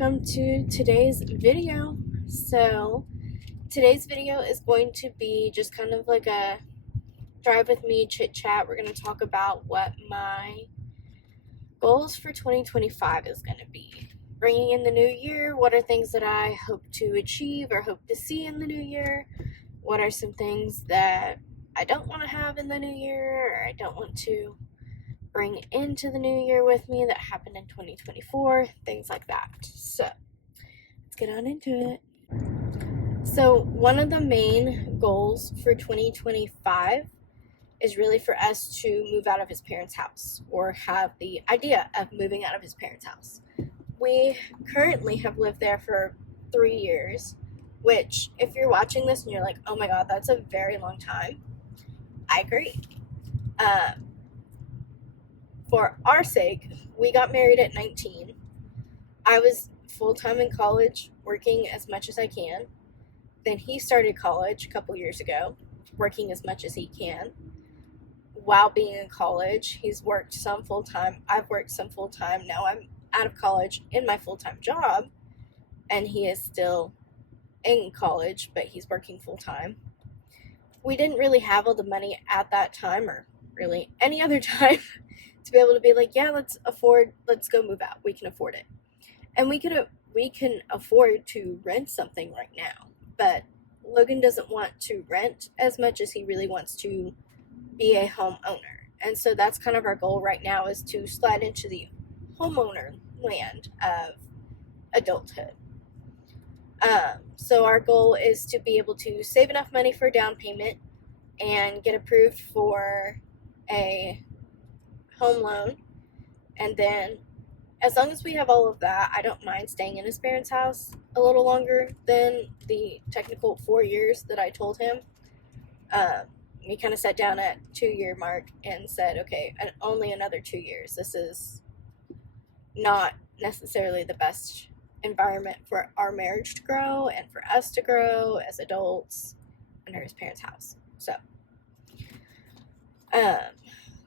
welcome to today's video. So today's video is going to be just kind of like a drive with me chit chat. We're going to talk about what my goals for 2025 is going to be. Bringing in the new year, what are things that I hope to achieve or hope to see in the new year? What are some things that I don't want to have in the new year or I don't want to bring into the new year with me that happened in 2024, things like that. So let's get on into it. So one of the main goals for 2025 is really for us to move out of his parents' house, or have the idea of moving out of his parents' house. We currently have lived there for 3 years, which if you're watching this and you're like, oh my god, that's a very long time, I agree. For our sake, we got married at 19. I was full-time in college, working as much as I can. Then he started college a couple years ago, working as much as he can. While being in college, he's worked some full-time. I've worked some full-time. Now I'm out of college in my full-time job, and he is still in college, but he's working full-time. We didn't really have all the money at that time, or really any other time, to be able to be like, yeah, let's go move out. We can afford it. And we can afford to rent something right now. But Logan doesn't want to rent as much as he really wants to be a homeowner. And so that's kind of our goal right now, is to slide into the homeowner land of adulthood. So our goal is to be able to save enough money for a down payment and get approved for a home loan, and then as long as we have all of that, I don't mind staying in his parents' house a little longer than the technical 4 years that I told him. We kind of sat down at 2-year mark and said, okay, and only another 2 years. This is not necessarily the best environment for our marriage to grow and for us to grow as adults under his parents' house. So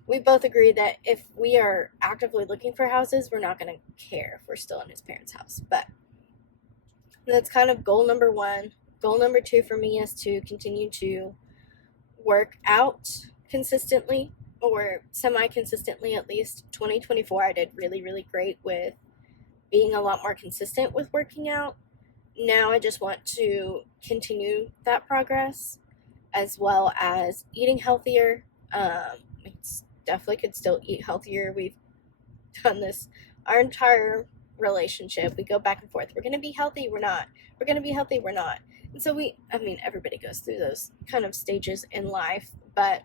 we both agree that if we are actively looking for houses, we're not going to care if we're still in his parents' house. But that's kind of goal number one. Goal number two for me is to continue to work out consistently, or semi-consistently at least. 2024, I did really, really great with being a lot more consistent with working out. Now I just want to continue that progress, as well as eating healthier. Definitely could still eat healthier. We've done this our entire relationship. We go back and forth. We're going to be healthy, we're not. We're going to be healthy, we're not. And so everybody goes through those kind of stages in life. But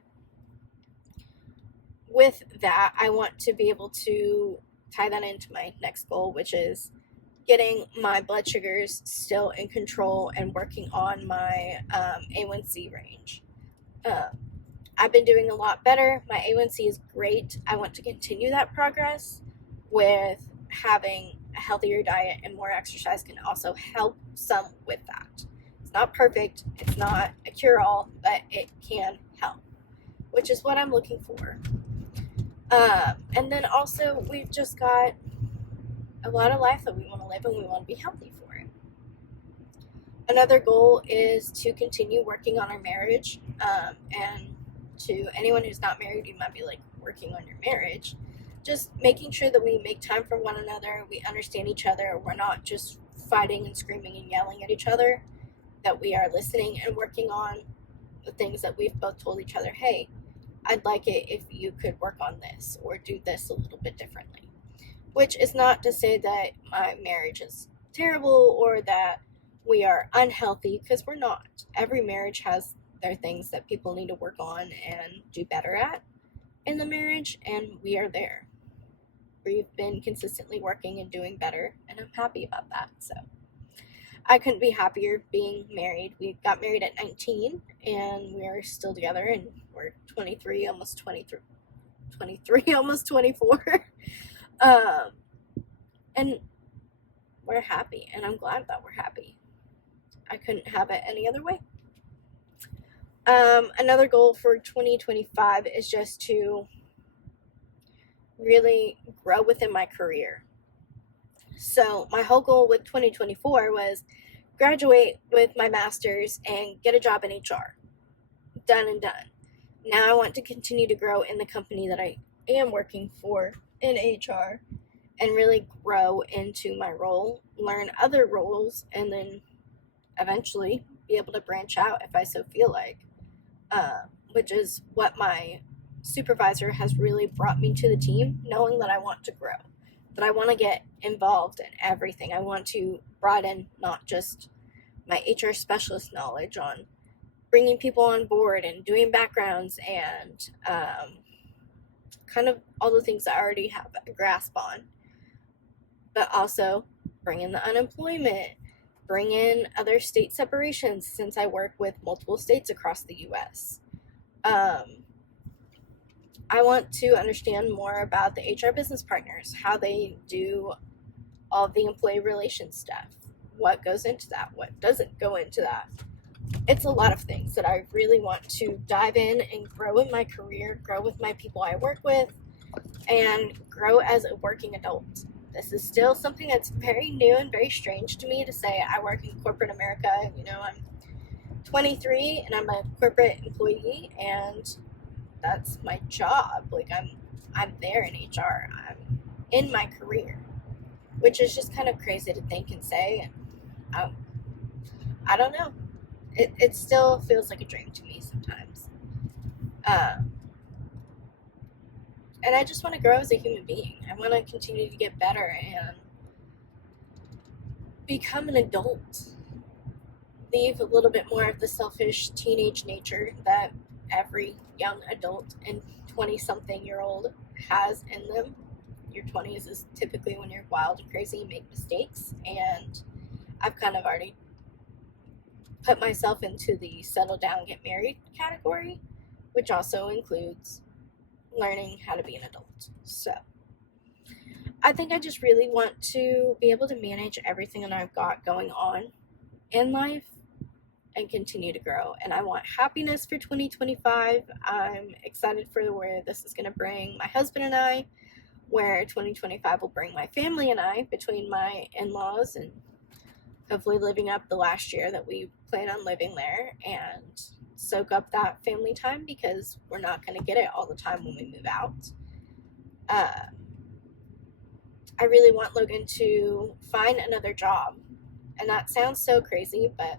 with that, I want to be able to tie that into my next goal, which is getting my blood sugars still in control and working on my A1C range. I've been doing a lot better. My A1C is great. I want to continue that progress with having a healthier diet, and more exercise can also help some with that. It's not perfect. It's not a cure-all, but it can help, which is what I'm looking for. And then also, we've just got a lot of life that we want to live, and we want to be healthy for it. Another goal is to continue working on our marriage, and to anyone who's not married, you might be like, working on your marriage, just making sure that we make time for one another, we understand each other, we're not just fighting and screaming and yelling at each other, that we are listening and working on the things that we've both told each other, hey, I'd like it if you could work on this or do this a little bit differently. Which is not to say that my marriage is terrible or that we are unhealthy, because we're not. Every marriage has their things that people need to work on and do better at in the marriage, and we are there. We've been consistently working and doing better, and I'm happy about that. So I couldn't be happier being married. We got married at 19, and we're still together, and we're 23, almost 24. And we're happy, and I'm glad that we're happy. I couldn't have it any other way. Another goal for 2025 is just to really grow within my career. So my whole goal with 2024 was graduate with my master's and get a job in HR. Done and done. Now I want to continue to grow in the company that I am working for in HR and really grow into my role, learn other roles, and then eventually be able to branch out if I so feel like, which is what my supervisor has really brought me to the team, knowing that I want to grow, that I want to get involved in everything. I want to broaden not just my HR specialist knowledge on bringing people on board and doing backgrounds and kind of all the things I already have a grasp on, but also bring in the unemployment, bring in other state separations since I work with multiple states across the US. I want to understand more about the HR business partners, how they do all of the employee relations stuff, what goes into that, what doesn't go into that. It's a lot of things that I really want to dive in and grow in my career, grow with my people I work with, and grow as a working adult. This is still something that's very new and very strange to me to say I work in corporate America. I'm 23 and I'm a corporate employee, and that's my job. Like I'm there in HR. I'm in my career, which is just kind of crazy to think and say. And I don't know. It still feels like a dream to me sometimes. And I just want to grow as a human being. I want to continue to get better and become an adult. Leave a little bit more of the selfish teenage nature that every young adult and 20-something-year-old has in them. Your 20s is typically when you're wild and crazy and make mistakes. And I've kind of already put myself into the settle down, get married category, which also includes learning how to be an adult. So I think I just really want to be able to manage everything that I've got going on in life and continue to grow. And I want happiness for 2025. I'm excited for where this is going to bring my husband and I, where 2025 will bring my family and I, between my in-laws and hopefully living up the last year that we plan on living there, and soak up that family time because we're not going to get it all the time when we move out. I really want Logan to find another job. And that sounds so crazy, but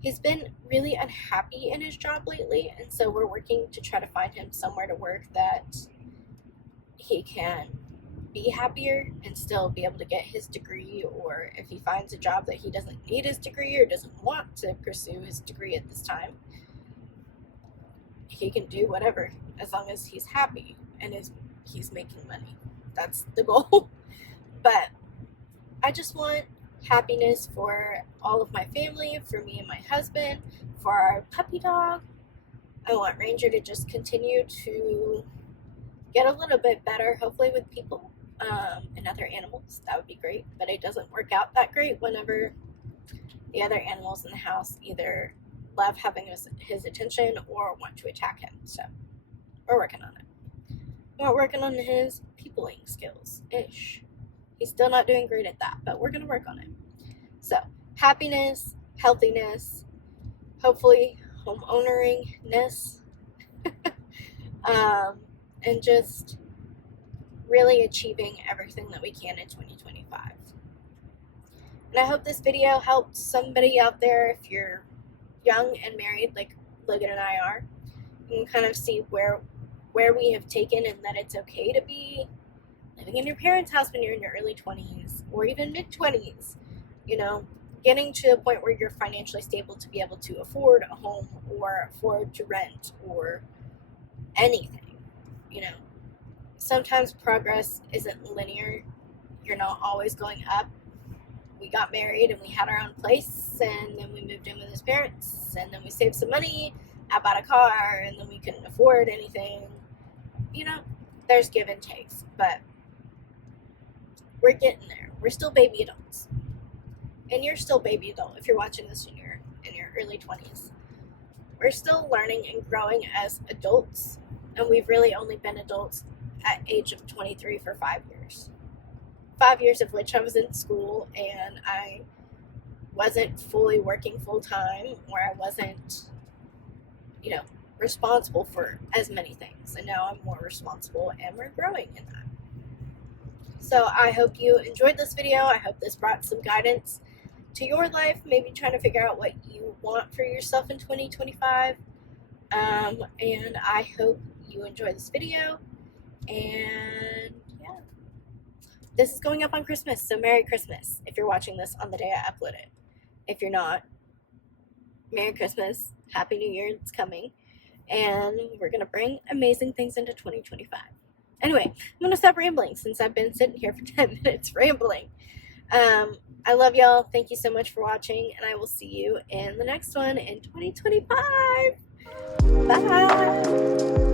he's been really unhappy in his job lately. And so we're working to try to find him somewhere to work that he can be happier and still be able to get his degree. Or if he finds a job that he doesn't need his degree or doesn't want to pursue his degree at this time, he can do whatever as long as he's happy and he's making money. That's the goal. But I just want happiness for all of my family, for me and my husband, for our puppy dog. I want Ranger to just continue to get a little bit better, hopefully with people and other animals. That would be great, but it doesn't work out that great whenever the other animals in the house either love having his attention or want to attack him. So we're working on it. We're working on his peopling skills-ish. He's still not doing great at that, but we're going to work on it. So happiness, healthiness, hopefully homeowneringness, and just really achieving everything that we can in 2025. And I hope this video helped somebody out there. If you're young and married like Logan and I are, you can kind of see where we have taken, and that it's okay to be living in your parents' house when you're in your early 20s or even mid-20s. Getting to a point where you're financially stable to be able to afford a home or afford to rent or anything. Sometimes progress isn't linear. You're not always going up. We got married and we had our own place, and then we moved in with his parents, and then we saved some money. I bought a car, and then we couldn't afford anything. There's give and takes, but we're getting there. We're still baby adults. And you're still baby adult if you're watching this in your early 20s. We're still learning and growing as adults, and we've really only been adults at age of 23 for 5 years. 5 years of which I was in school and I wasn't fully working full time, or I wasn't, responsible for as many things. And now I'm more responsible and we're growing in that. So I hope you enjoyed this video. I hope this brought some guidance to your life, maybe trying to figure out what you want for yourself in 2025. And I hope you enjoy this video. And yeah, this is going up on Christmas, so Merry Christmas if you're watching this on the day I upload it. If you're not, Merry Christmas, Happy New Year, it's coming, and we're gonna bring amazing things into 2025. Anyway, I'm gonna stop rambling since I've been sitting here for 10 minutes rambling. I love y'all. Thank you so much for watching, and I will see you in the next one in 2025. Bye.